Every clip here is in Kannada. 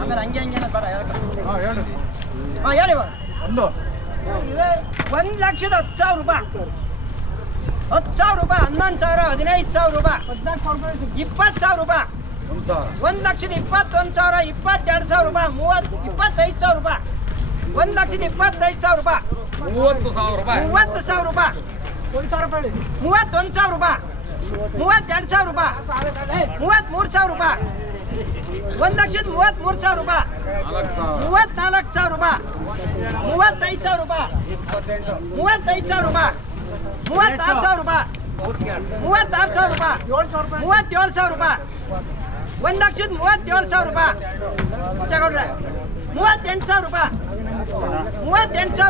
ಆಮೇಲೆ ಹಂಗೆ ಹಂಗೇನ ಬೇಡ ಹೇಳಿ 1,10,000 ರೂಪಾಯಿ 10,000 ರೂಪಾಯಿ 11,000 15,000 ರೂಪಾಯಿ 20,000 ರೂಪಾಯಿ 1,21,000 22,000 ರೂಪಾಯಿ 25,000 ರೂಪಾಯಿ 1,25,000 ರೂಪಾಯಿ 30,000 ರೂಪಾಯಿ 31,000 ರೂಪಾಯಿ 32,000 ರೂಪಾಯಿ 33,000 ರೂಪಾಯಿ 1,33,000 ರೂಪಾಯಿ 34,000 ರೂಪಾಯಿ 34,000 ರೂಪಾಯಿ 35,000 ರೂಪಾಯಿ 35,000 ರೂಪಾಯಿ 36,000 ರೂಪಾಯಿ 36,000 ರೂಪಾಯಿ 37,000 ರೂಪಾಯಿ 1,37,000 ರೂಪಾಯಿ 38,000 ರೂಪಾಯಿ 38,000 ರೂಪಾಯಿ 39,000 ರೂಪಾಯಿ 40,000 ರೂಪಾಯಿ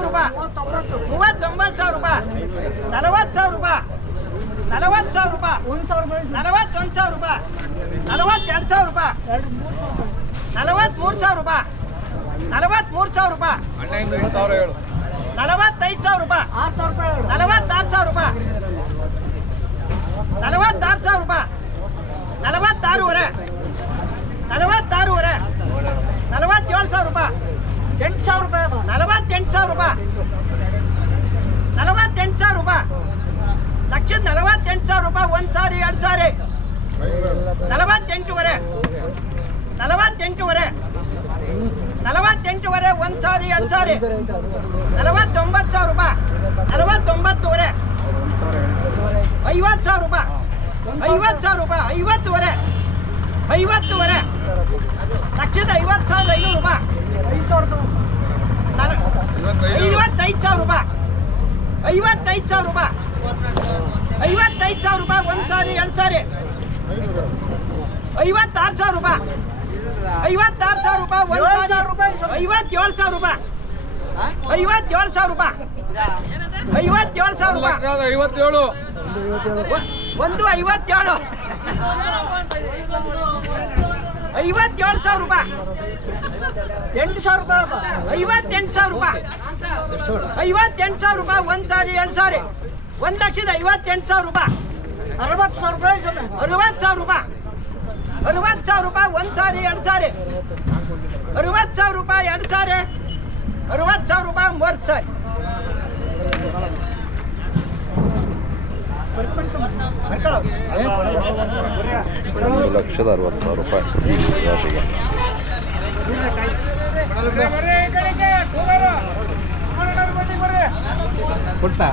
40,000 ರೂಪಾಯಿ 41,000 ರೂಪಾಯಿ 42,000 ರೂಪಾಯಿ 43,000 ರೂಪಾಯಿ 43,000 ರೂಪಾಯಿ 45,000 ರೂಪಾಯಿ 46,000 ರೂಪಾಯಿ 46,000 ರೂಪಾಯಿ 46,500 46,500 47,000 ರೂಪಾಯಿ 8,000 ರೂಪಾಯಿ 48,000 ರೂಪಾಯಿ 48,000 ರೂಪಾಯಿ 1,48,000 ರೂಪಾಯಿ 1 ಸಾರಿ 2 ಸಾರಿ 48,500 48,500 48,500 1 ಸಾರಿ 2 ಸಾರಿ 49,000 ರೂಪಾಯಿ 49,500 50,000 ರೂಪಾಯಿ 50,000 ರೂಪಾಯಿ 50,500 50,500 1,50,500 ರೂಪಾಯಿ 55,000 ರೂಪಾಯಿ 55,000 ರೂಪಾಯಿ 55,000 ರೂಪಾಯಿ 1 ಸಾರಿ 2 ಸಾರಿ 56,000 ರೂಪಾಯಿ 56,000 ರೂಪಾಯಿ 1 ಸಾರಿ 57,000 ರೂಪಾಯಿ 57,000 ರೂಪಾಯಿ 57,000 ರೂಪಾಯಿ 57 ಒಂದು 57 57,000 ರೂಪಾಯಿ 8,000 ರೂಪಾಯಿ 58,000 ರೂಪಾಯಿ 58,000 ರೂಪಾಯಿ 1 ಸಾರಿ 2 ಸಾರಿ 1,58,000 ರೂಪಾಯಿ 60,000 ರೂಪಾಯಿ 60,000 ರೂಪಾಯಿ 60,000 ರೂಪಾಯಿ 1 ಸಾರಿ 2 ಸಾರಿ 60,000 ರೂಪಾಯಿ 2 ಸಾರಿ 60,000 ರೂಪಾಯಿ 3 ಸಾರಿ 1,60,000 ರೂಪಾಯಿ ಈ ರಾಶಿಗೆ. ಕೊಡ್ತಾ